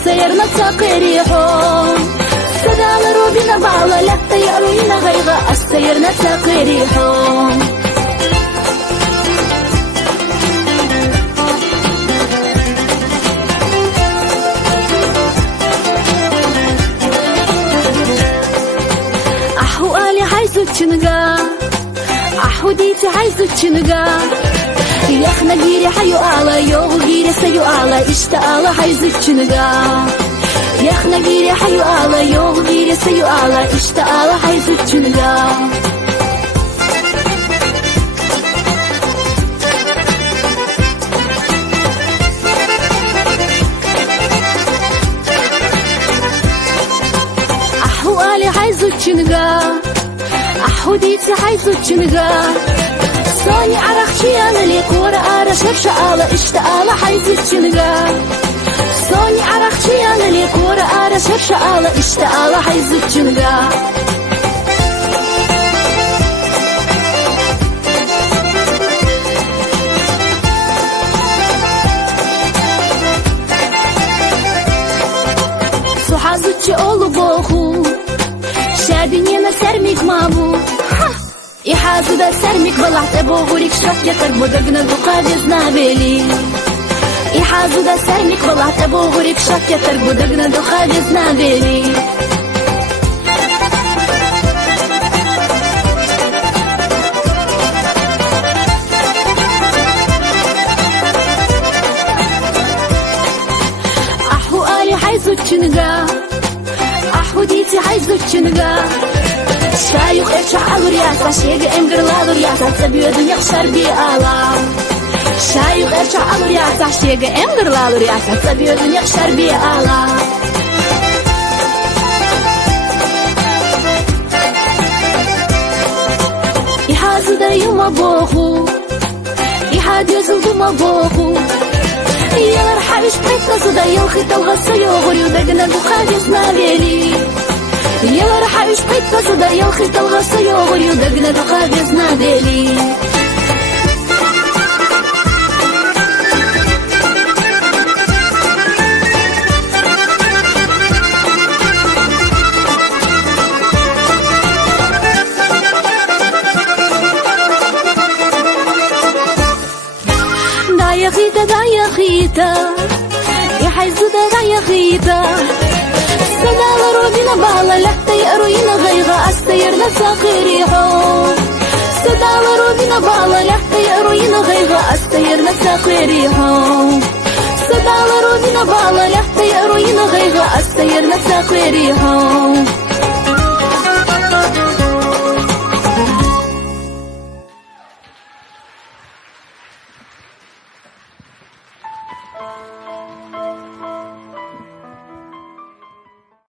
السير نتساقي ريحهم سدال روبنا بعلا لحتى يروينا غيغا السير نتساقي ريحهم أحو آلي عايزو تشنقا أحو ديتي عايزو تشنقا يخنا جيري حيو آلا يوغو جيري سيو آلا اشتالا عايزو تشنقا يخنا جيري حيو آلا يوغو جيري سيو آلا اشتالا عايزو تشنقا أحو آلي عايزو تشنقا أحو ديتي عايزو تشنقا سوني عرخشي أنا ليك ورا أرشف شآلا اشتالا عايزو تشنقا سوني عرخشي أنا ليك ورا أرشف شآلا اشتالا عايزو تشنقا Suhazıçı olu boğu Şadinime sermik mabu İhazı da sermik balahta boğurik şak yakar Budagna duqavizna beli İhazı da sermik balahta boğurik şak yakar Budagna duqavizna beli Ahu ali hayzu tşınga Ahu diti hayzu tşınga شايخ ارشع الرياسة شيء امقر لا الرياسة تبيو دنيا خشر بي آلا شايخ ارشع الرياسة شيء امقر لا الرياسة تبيو دنيا خشر بي آلا إحازو دا يوم بوخو إحاد يزل دوم بوخو يلا رحابش بيتنسو دا يلخي تلغسو يوغريو دقنا بخاجزنا ليلي يلا رحابش بيتنسو دا يلخي تلغسو يوغريو دقنا بخاجزنا ليلي دايا خيتا دايا خيتا يا حيزو دايا خيتا سدال روبنا بالا لحتى يروينا غيغا السير نساقي ريحهم سدال روبنا بالا لحتى يروينا غيغا السير نساقي ريحهم سدال روبنا بالا لحتى يروينا غيغا السير نساقي ريحهم